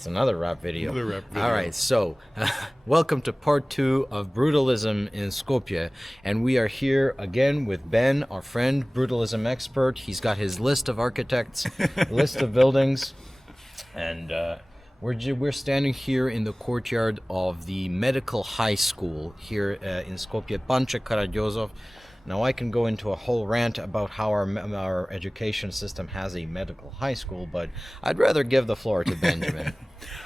It's another rap video. Another rap video. All right, so welcome to part 2 of Brutalism in Skopje. And we are here again with Ben, our friend, brutalism expert. He's got his list of architects, list of buildings. And we're standing here in the courtyard of the medical high school here in Skopje, Karev. Now I can go into a whole rant about how our education system has a medical high school, but I'd rather give the floor to Benjamin.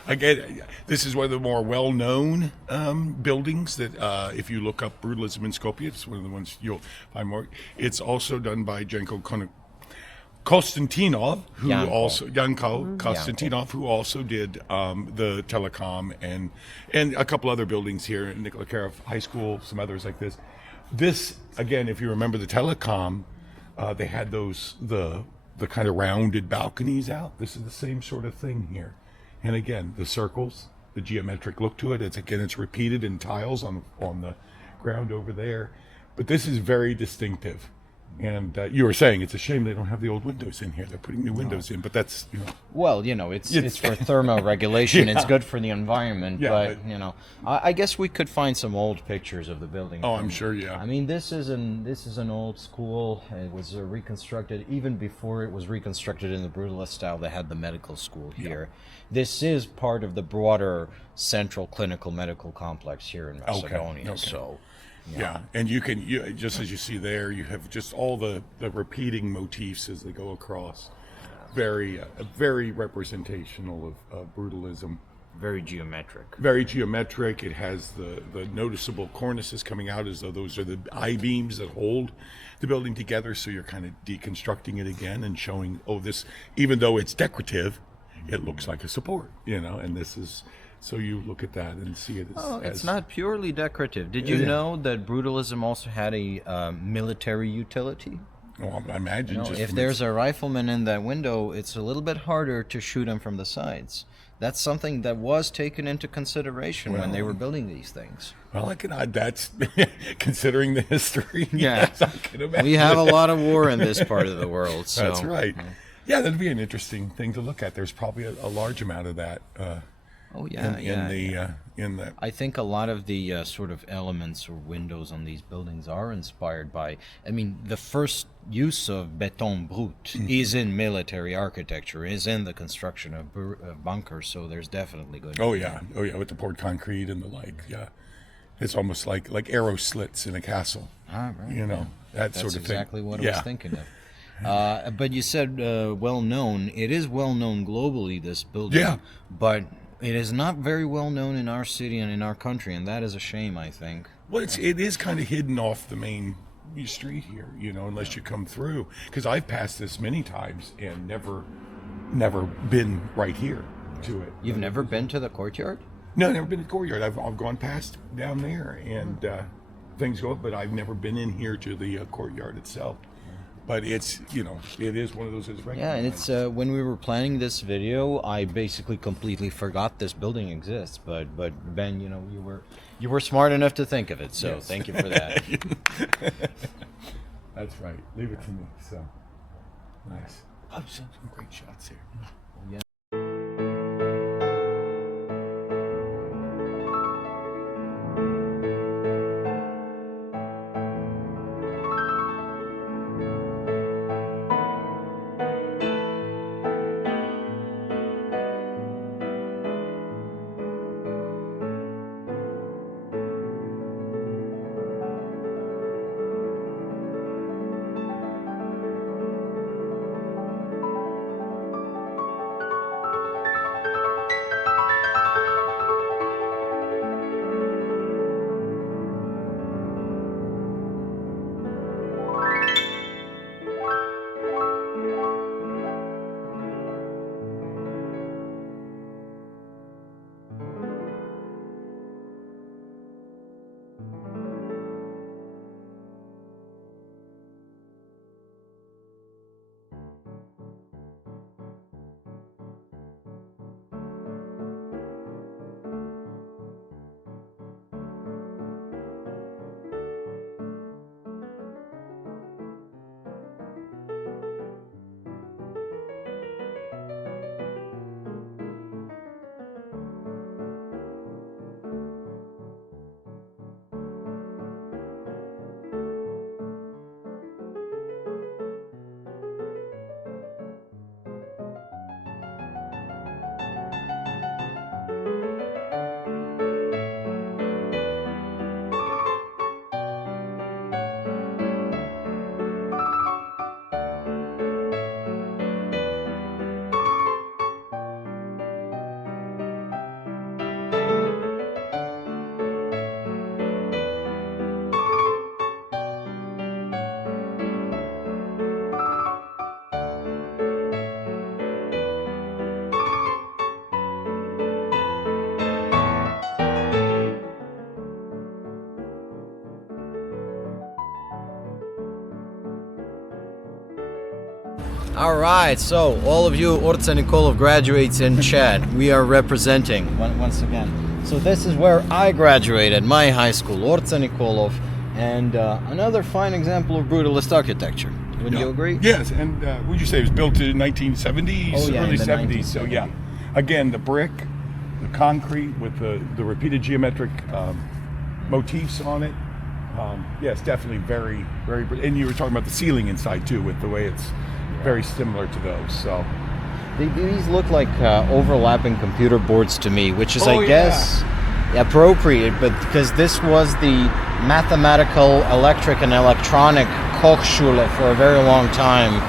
Again, this is one of the more well-known buildings that if you look up brutalism in Skopje, it's one of the ones you'll find more. It's also done by Konstantinov, who also Konstantinov, who also did the telecom and a couple other buildings here, Nikola Karev High School, some others like this. This, again, if you remember the telecom, they had the kind of rounded balconies out. This is the same sort of thing here. And again, the circles, the geometric look to it. It's repeated in tiles on the ground over there. But this is very distinctive. And you were saying it's a shame they don't have the old windows in here. They're putting new windows in, but that's, Well, it's for thermoregulation. Yeah. It's good for the environment, Yeah, but I guess we could find some old pictures of the building. Oh, I'm sure, yeah. I mean, this is an old school. It was reconstructed even before it was reconstructed in the brutalist style. They had the medical school here. Yeah. This is part of the broader central clinical medical complex here in Macedonia. Okay. So. Yeah, and you just as you see there, you have just all the repeating motifs as they go across. Very representational of brutalism. Very geometric. Very geometric. It has the noticeable cornices coming out as though those are the I-beams that hold the building together. So you're kind of deconstructing it again and showing, this, even though it's decorative, it looks like a support, and this is... So you look at that and see it as... it's not purely decorative. Did you know that brutalism also had a military utility? Well, I imagine. If there's a rifleman in that window, it's a little bit harder to shoot him from the sides. That's something that was taken into consideration when they were building these things. Well, that's considering the history. Yeah, yes, I can imagine. We have a lot of war in this part of the world. So. That's right. Yeah, that'd be an interesting thing to look at. There's probably a large amount of that. I think a lot of the sort of elements or windows on these buildings are inspired by. I mean, the first use of béton brut is in military architecture, is in the construction of bunkers. So there's definitely going. With the poured concrete and the like. Yeah, it's almost like arrow slits in a castle. Ah, right. That's sort of exactly thing. What I was thinking of. But you said well known. It is well known globally. This building. Yeah, but. It is not very well known in our city and in our country, and that is a shame, I think. Well, it is kind of hidden off the main street here, unless you come through. Because I've passed this many times and never been right here to it. You've never been to the courtyard? No, never been to the courtyard. I've gone past down there and things go up, but I've never been in here to the courtyard itself. But it's, it is one of those that's recognized. Yeah, and it's when we were planning this video, I basically completely forgot this building exists. But Ben, you were smart enough to think of it, so Thank you for that. That's right. Leave it to me. So nice. Some great shots here. Yeah. All right, so all of you Orce Nikolov graduates in chat, we are representing once again. So this is where I graduated, my high school, Orce Nikolov, and another fine example of brutalist architecture. Wouldn't you agree? Yes, and would you say it was built in 1970s, early 70s? So yeah, again, the brick, the concrete with the repeated geometric motifs on it. Yes, definitely very, very. And you were talking about the ceiling inside too, with the way it's very similar to those. So these look like overlapping computer boards to me, which is, I guess, appropriate, but because this was the mathematical, electric, and electronic Hochschule for a very long time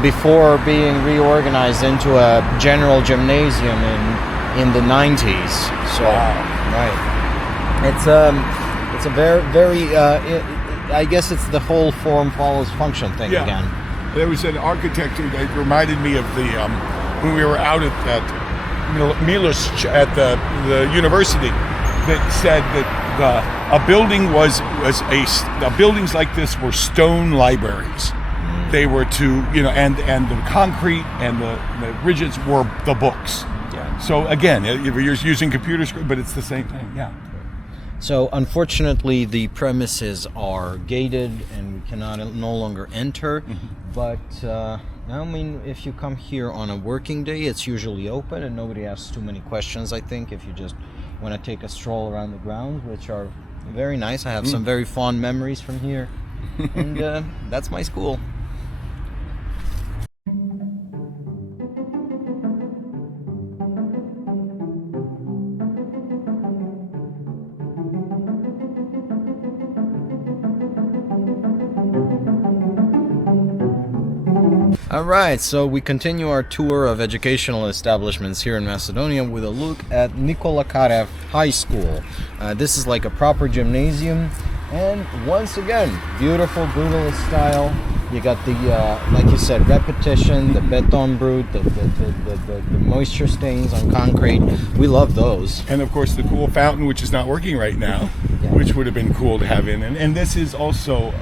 before being reorganized into a general gymnasium in the 90s. So, right, it's a very I guess it's the whole form follows function thing again. There was an architecture that reminded me of the when we were out at Milos at the university, that said that a building the buildings like this were stone libraries. They were and the concrete and the rigids were the books. Yeah. So again, you're using computer script, but it's the same thing. Yeah. So unfortunately, the premises are gated and we cannot no longer enter. But I mean, if you come here on a working day, it's usually open and nobody asks too many questions. I think if you just want to take a stroll around the grounds, which are very nice. I have some very fond memories from here, and that's my school. All right, so we continue our tour of educational establishments here in Macedonia with a look at Nikola Karev High School. This is like a proper gymnasium, and once again, beautiful brutalist style. You got the, like you said, repetition, the beton brute, the moisture stains on concrete. We love those. And of course the cool fountain, which is not working right now, which would have been cool to have in. And this is also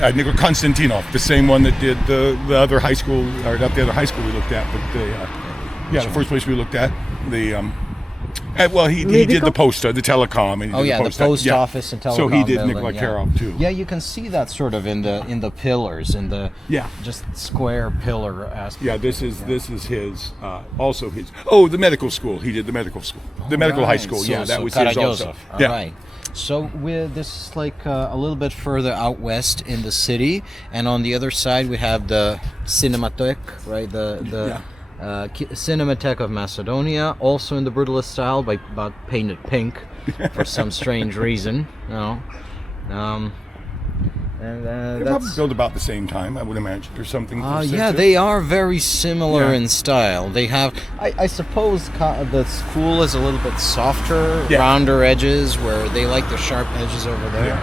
Nikola Konstantinov, the same one that did the other high school, or not the other high school we looked at, but the first place we looked at, he did the post, the telecom, and the post office and telecom. So he did building, Nikola Karev too. Yeah, you can see that sort of in the pillars, in the just square pillar aspect. Yeah, this is his, also his. Oh, the medical school. He did the medical school, the medical high school. So, that was his also. Right. So this is like a little bit further out west in the city, and on the other side we have the Cinematheque, right? The Cinematheque of Macedonia, also in the brutalist style, but painted pink for some strange reason. They're probably built about the same time, I would imagine, or something. Yeah, they are very similar in style. They have, I suppose, the school is a little bit softer, rounder edges, where they like the sharp edges over there.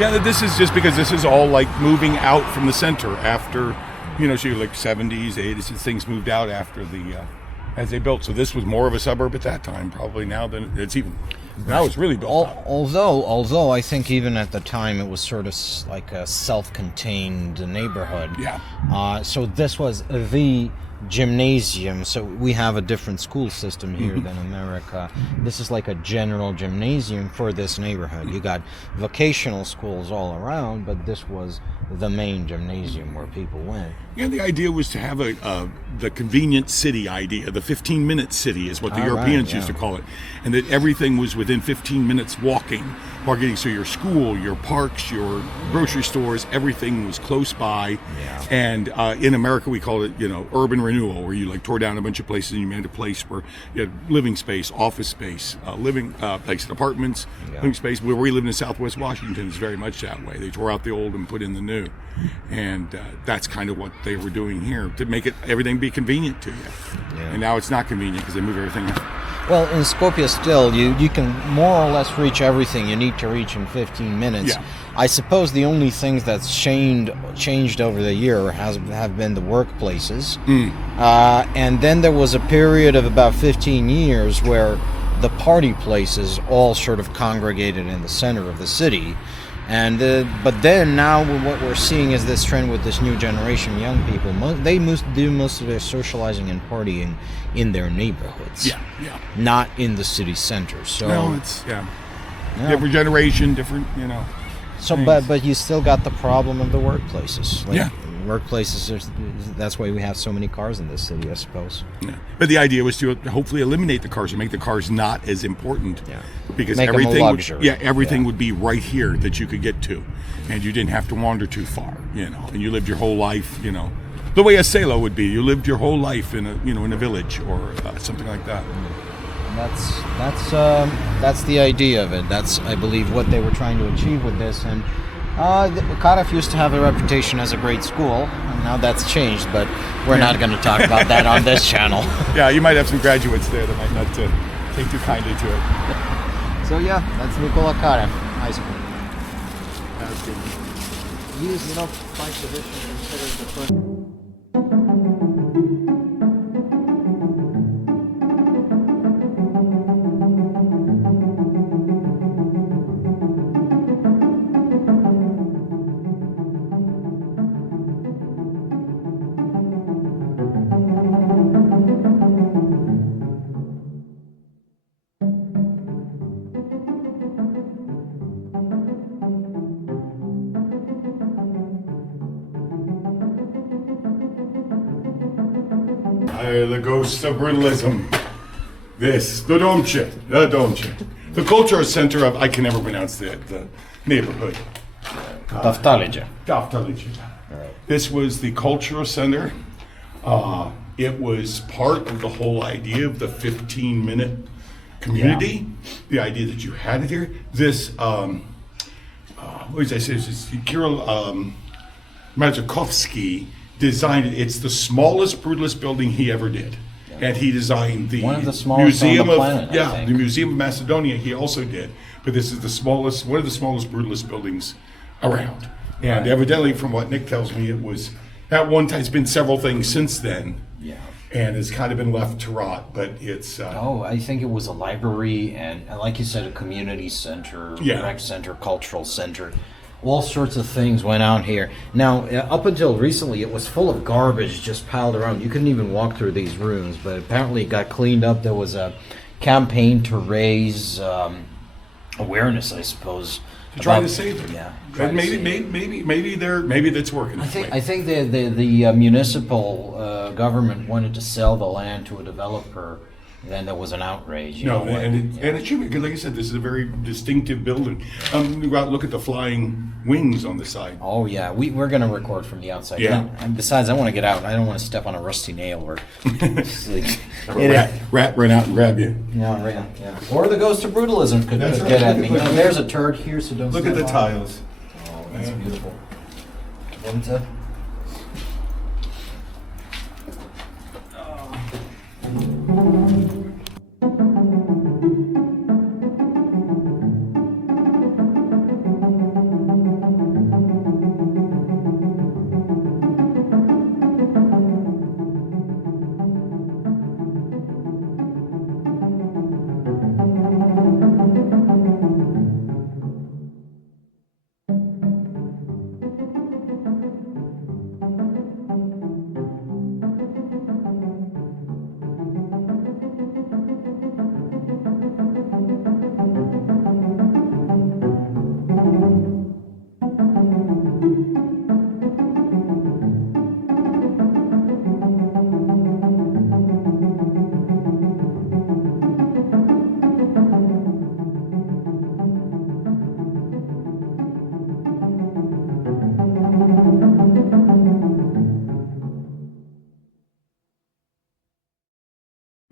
Yeah, this is just because this is all like moving out from the center after, so like 70s, 80s, things moved out after as they built. So this was more of a suburb at that time, probably now than it's even. Now it's really built up. Although I think even at the time it was sort of like a self-contained neighborhood. Yeah. So this was the gymnasium. So we have a different school system here than America. This is like a general gymnasium for this neighborhood. You got vocational schools all around, but this was the main gymnasium where people went. Yeah, the idea was to have the convenient city idea. The 15-minute city is what the Europeans used to call it. And that everything was within 15 minutes walking. So your school, your parks, your grocery stores, everything was close by. Yeah. And in America, we call it, urban renewal, where you like tore down a bunch of places and you made a place where you had living space, office space, living place, apartments, living space. Where we live in Southwest Washington is very much that way. They tore out the old and put in the new. And that's kind of what they were doing here, to make everything be convenient to you. Yeah. And now it's not convenient because they move everything out. Well, in Skopje still, you can more or less reach everything you need to reach in 15 minutes. Yeah. I suppose the only things that's changed over the year have been the workplaces. And then there was a period of about 15 years where the party places all sort of congregated in the center of the city. But then now what we're seeing is this trend with this new generation of young people. They do most of their socializing and partying in their neighborhoods. Yeah. Not in the city centers. So No, it's different generation, different, So, things. but you still got the problem of the workplaces. Like, Yeah. Workplaces. That's why we have so many cars in this city, I suppose. Yeah. But the idea was to hopefully eliminate the cars and make the cars not as important. Yeah. Because Make them a everything, luxury. everything Yeah. would be right here that you could get to, and you didn't have to wander too far. And you lived your whole life. The way a Salo would be. You lived your whole life in a village or something like that. That's the idea of it. That's, I believe, what they were trying to achieve with this. And Karev used to have a reputation as a great school, and now that's changed. But we're not going to talk about that on this channel. Yeah, you might have some graduates there that might not take too kindly to it. So yeah, that's Nikola Karev High School. That's good. Use, my position considered the first. The ghost of brutalism. This, the Domche. The cultural center of, I can never pronounce the neighborhood. Dormitory. This was the cultural center. It was part of the whole idea of the 15-minute community. The idea that you had it here. This, what did I say? This is Kirill Majakovsky designed it. It's the smallest brutalist building he ever did. And he designed the One of the smallest Museum on the planet, I think. the Museum of Macedonia he also did. But this is one of the smallest brutalist buildings around. And evidently, from what Nick tells me, it was at one time. It's been several things since then. Yeah. And it's kind of been left to rot, but it's I think it was a library and like you said, a community center, rec center, cultural center. All sorts of things went on here. Now, up until recently, it was full of garbage just piled around. You couldn't even walk through these rooms, but apparently it got cleaned up. There was a campaign to raise awareness, I suppose. to try to save it. Yeah. And maybe that's working. I think the municipal government wanted to sell the land to a developer. Then there was an outrage. And it should be, because like I said, this is a very distinctive building. You go out and look at the flying wings on the side. Oh yeah, we're going to record from the outside. Yeah. And besides, I want to get out. I don't want to step on a rusty nail or Rat run out and grab you. Yeah. Or the ghost of brutalism could That's right. get at me. There's a turd here, so don't. Look at step the on it. tiles. Oh, that's beautiful. Domche.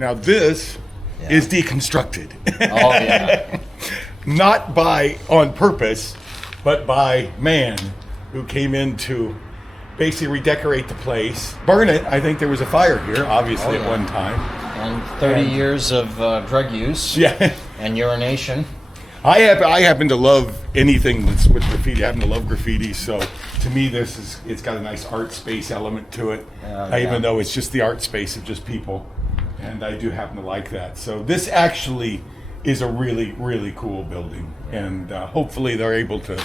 Now this is deconstructed. Oh yeah. Not on purpose, but by man who came in to basically redecorate the place, burn it. I think there was a fire here, obviously, at one time. And 30 years of drug use. Yeah. And urination. I happen to love anything that's with graffiti. I happen to love graffiti, so to me it's got a nice art space element to it, even though it's just the art space of just people, and I do happen to like that. So this actually is a really, really cool building, and hopefully they're able to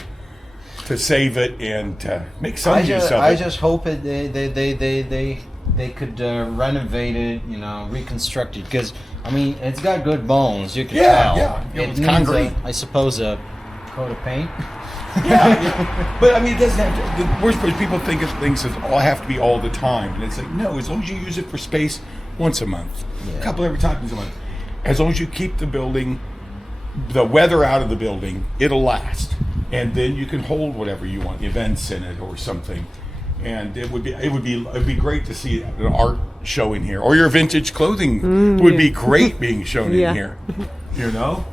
to save it and to make some use of it. I just hope they could renovate it, reconstruct it, because I mean it's got good bones. You can tell. Yeah. It It's needs, concrete. I suppose, a coat of paint. Yeah. But I mean, it doesn't have to. The worst part is people think of things as all have to be all the time, and it's like no. As long as you use it for space once a month, a couple every times a month, as long as you keep the building, the weather out of the building, it'll last, and then you can hold whatever you want, events in it or something. And it'd be great to see an art show in here, or your vintage clothing would be great being shown in here. Now,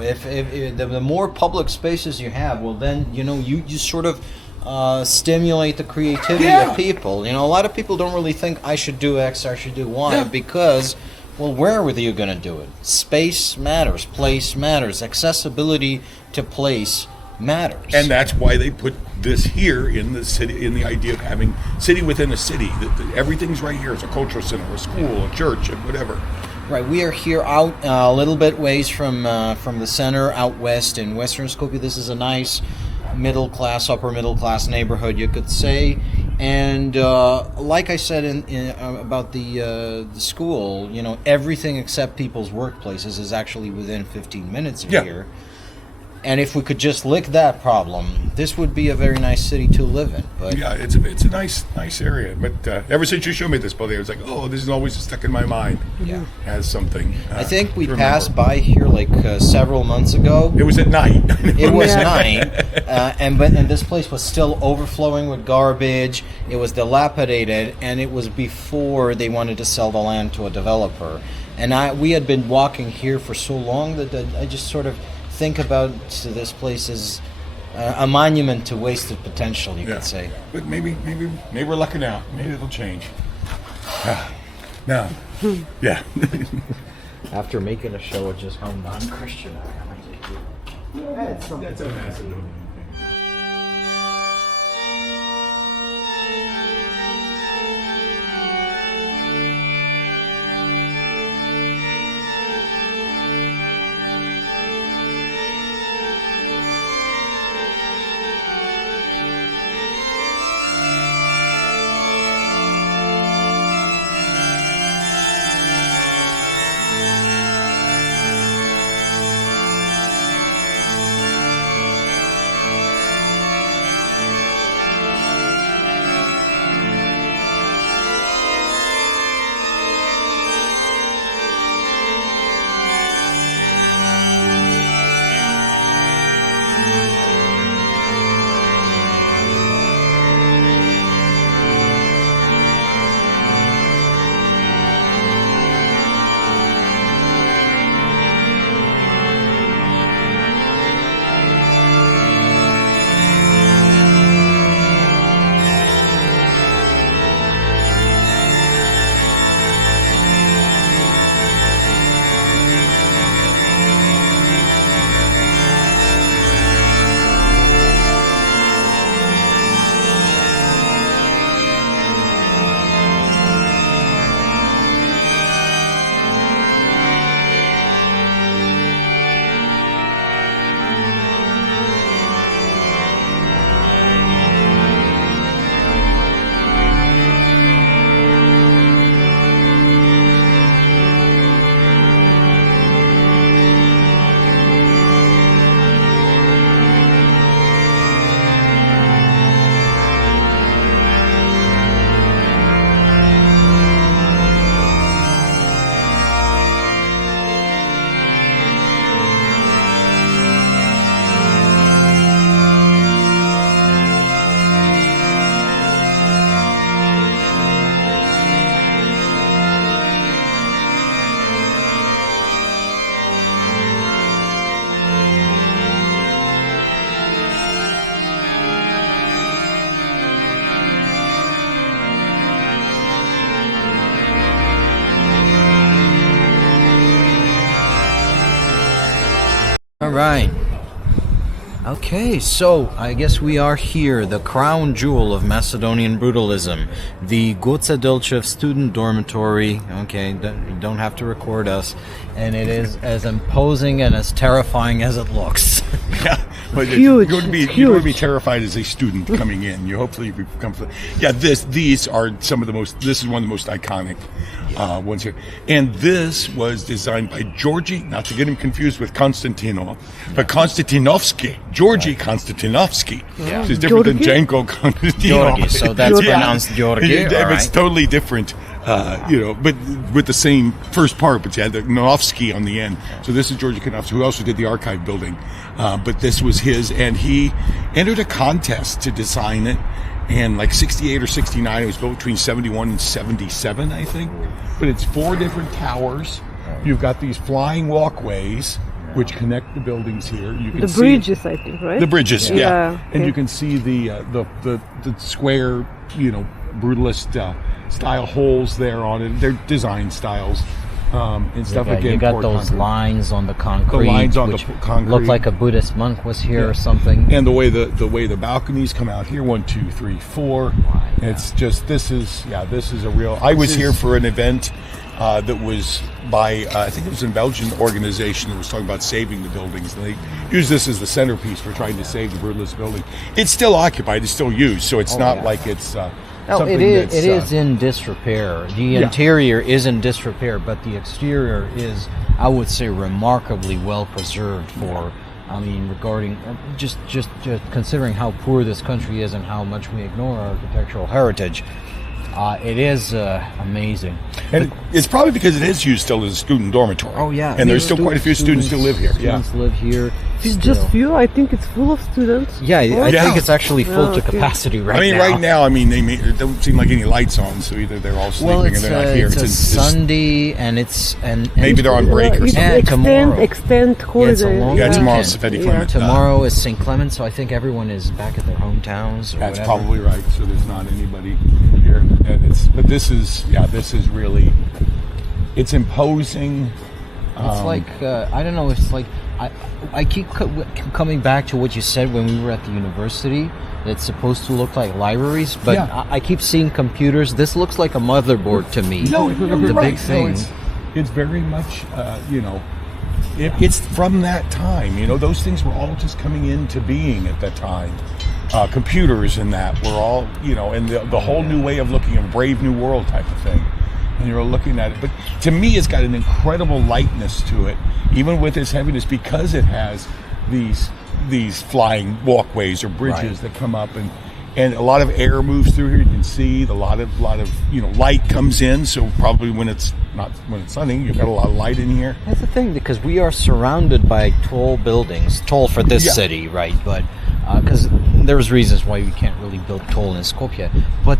if the more public spaces you have, well, then you sort of stimulate the creativity of people. A lot of people don't really think I should do X, I should do Y, because, well, where are you going to do it? Space matters, place matters, accessibility to place matters, and that's why they put this here in the city, in the idea of having city within a city. That everything's right here. It's a cultural center, a school, a church, and whatever. Right, we are here out a little bit ways from the center, out west in Western Skopje. This is a nice upper middle class neighborhood, you could say. And like I said about the school, everything except people's workplaces is actually within 15 minutes of here. And if we could just lick that problem, this would be a very nice city to live in. But yeah, it's a nice area. But ever since you showed me this building, I was like, oh, this is always stuck in my mind. Yeah, as something. I think we passed by here like several months ago. It was at night. It was night, and this place was still overflowing with garbage. It was dilapidated, and it was before they wanted to sell the land to a developer. And we had been walking here for so long that I just sort of think about this place as a monument to wasted potential, you could say. But maybe we're lucky now. Maybe it'll change. Now, yeah. After making a show of just how non-Christian I am, that's a massive. All right. Okay, so I guess we are here, the crown jewel of Macedonian brutalism, the Goce Delchev student dormitory. Okay, you don't have to record us, and it is as imposing and as terrifying as it looks. Yeah, but Huge. You would be terrified as a student coming in. You hopefully become. Yeah, these are some of the most. This is one of the most iconic ones here, and this was designed by Georgi, not to get him confused with Konstantinov, but Konstantinovsky. Georgi Konstantinovsky. Yeah. Which is different than Georgi? Janko Konstantinov. Georgi, so that's pronounced Georgi. Yeah, all it's right. totally different. But with the same first part, but you had the Novsky on the end. So this is Georgi Konstantinovsky, who also did the archive building. But this was his, and he entered a contest to design it. And like 68 or 69, it was built between 71 and 77, I think. But it's 4 different towers. You've got these flying walkways, which connect the buildings here. You can The see bridges, I think, right? the bridges, yeah. Yeah, And okay. you can see the square, brutalist style holes there on it. They're design styles and stuff. Yeah, Again, you got poured those concrete. lines on the concrete, lines on the which concrete. look like a Buddhist monk was here Yeah. or something. And the way the balconies come out here, 1, 2, 3, 4. Yeah. It's just this is a real. I was here for an event that was by I think it was a Belgian organization that was talking about saving the buildings, and they used this as the centerpiece for trying to save the brutalist building. It's still occupied; it's still used, so it's not yeah. like it's. No, something it is. that's, It is in disrepair. The interior is in disrepair, but the exterior is, I would say, remarkably well preserved. For, I mean, regarding just considering how poor this country is and how much we ignore our architectural heritage, it is amazing. And it's probably because it is used still as a student dormitory. Oh yeah, and there's still quite a few students who live here. Yeah. Students live here. It's still. just few. I think it's full of students. Yeah, I Yeah. think it's actually full Oh, to okay. capacity right now. I mean, right now, there don't seem like any lights on, so either they're all sleeping Well, or it's, they're not here. it's a just- Sunday, and it's and Maybe they're on break or It's something. Yeah, tomorrow. extend Yeah, it's a holiday. long Yeah, weekend. tomorrow's Svetty Clement. Tomorrow is St. Clement, so I think everyone is back at their hometowns. Or That's whatever. probably right. So there's not anybody here, but this is really, it's imposing. It's like I don't know. It's like I keep coming back to what you said when we were at the university. It's supposed to look like libraries, but Yeah. I keep seeing computers. This looks like a motherboard to me. No, you're the right. big thing. No, it's very much, it's from that time. Those things were all just coming into being at that time. Computers and that were all, and the whole new way of looking at a Brave New World type of thing. And you're looking at it. But to me, it's got an incredible lightness to it, even with its heaviness, because it has these flying walkways or bridges that come up, and a lot of air moves through here. You can see a lot of light comes in. So probably when it's sunny, you've got a lot of light in here. That's the thing, because we are surrounded by tall buildings, tall for this city, right? But because there's reasons why we can't really build tall in Skopje, but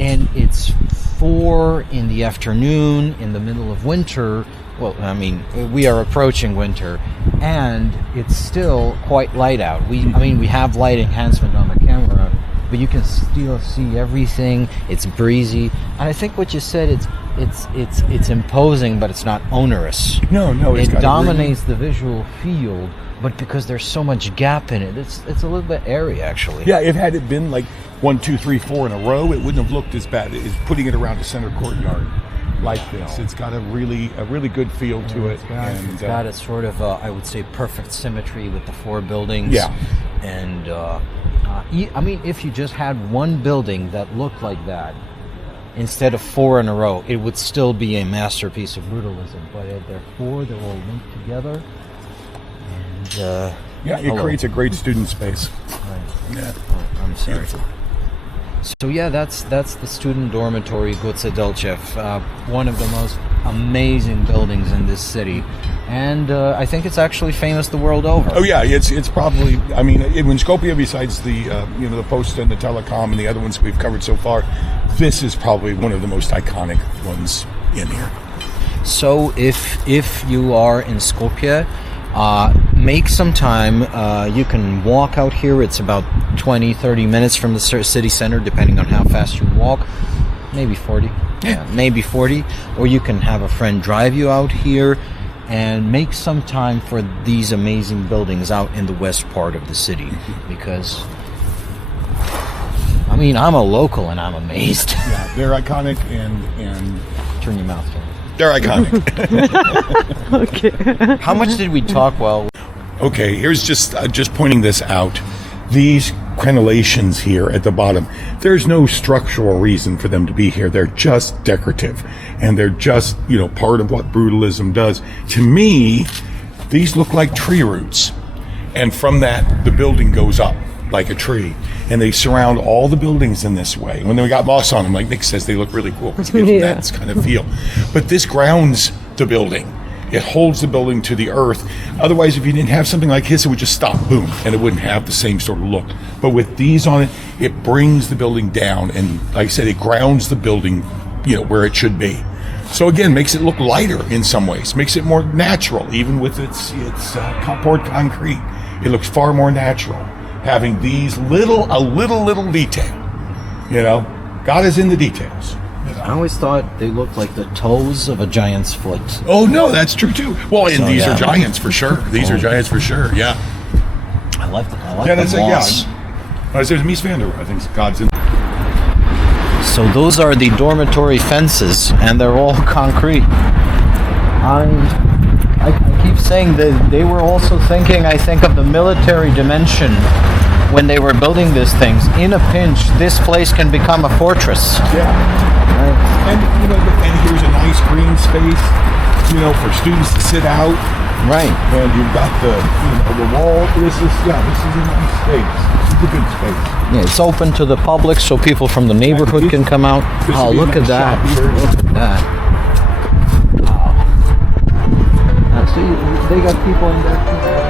and it's 4 in the afternoon in the middle of winter. Well, I mean, we are approaching winter, and it's still quite light out. We have light enhancement on the camera, but you can still see everything. It's breezy, and I think what you said, it's imposing, but it's not onerous. No, It got a dominates the visual field, but because there's so much gap in it, it's a little bit airy, actually. Yeah, had it been like 1, 2, 3, 4 in a row, it wouldn't have looked as bad as putting it around a center courtyard like this. It's got a really good feel to it. It's got a sort of, I would say, perfect symmetry with the 4 buildings. Yeah. And, I mean, if you just had one building that looked like that, instead of 4 in a row, it would still be a masterpiece of brutalism. But they're 4, they're all linked together. And, it creates a great student space. Right. Yeah. Oh, I'm sorry. So yeah, that's the student dormitory, Goce Delchev, one of the most amazing buildings in this city, and I think it's actually famous the world over. Oh yeah, it's probably. I mean, in Skopje, besides the the Post and the Telecom and the other ones we've covered so far, this is probably one of the most iconic ones in here. So if you are in Skopje, make some time. You can walk out here. It's about 20-30 minutes from the city center, depending on how fast you walk. Maybe 40. Yeah, maybe 40. Or you can have a friend drive you out here. and make some time for these amazing buildings out in the west part of the city, because I mean, I'm a local and I'm amazed. Yeah, they're iconic and Turn your mouth. they're iconic. Okay. How much did we talk while? Okay, here's just pointing this out. These crenellations here at the bottom, there's no structural reason for them to be here. They're just decorative, and they're just, part of what brutalism does. To me, these look like tree roots, and from that, the building goes up like a tree, and they surround all the buildings in this way. When we got moss on them, like Nick says, they look really cool because it gives them Yeah. that kind of feel. But this grounds the building. It holds the building to the earth. Otherwise, if you didn't have something like this, it would just stop, boom, and it wouldn't have the same sort of look. But with these on it, it brings the building down, and like I said, it grounds the building, where it should be. So again, makes it look lighter in some ways, makes it more natural, even with its poured concrete. It looks far more natural, having these little detail. God is in the details. I always thought they looked like the toes of a giant's foot. Oh no, that's true too. Well, and So, these yeah. are giants for sure. These are giants for sure. Yeah. I like the Yeah, that's the moss. There's Mies van der Rohe. I think God's in. So those are the dormitory fences, and they're all concrete. I keep saying that they were also thinking, I think, of the military dimension when they were building these things. In a pinch, this place can become a fortress. Yeah. And and here's a nice green space, for students to sit out. Right. And you've got the wall. This is a nice space. This is a good space. Yeah, it's open to the public, so people from the neighborhood can come out. This Oh, would be a look at nice that! shop here. Look at that! Wow. See, they got people in there too.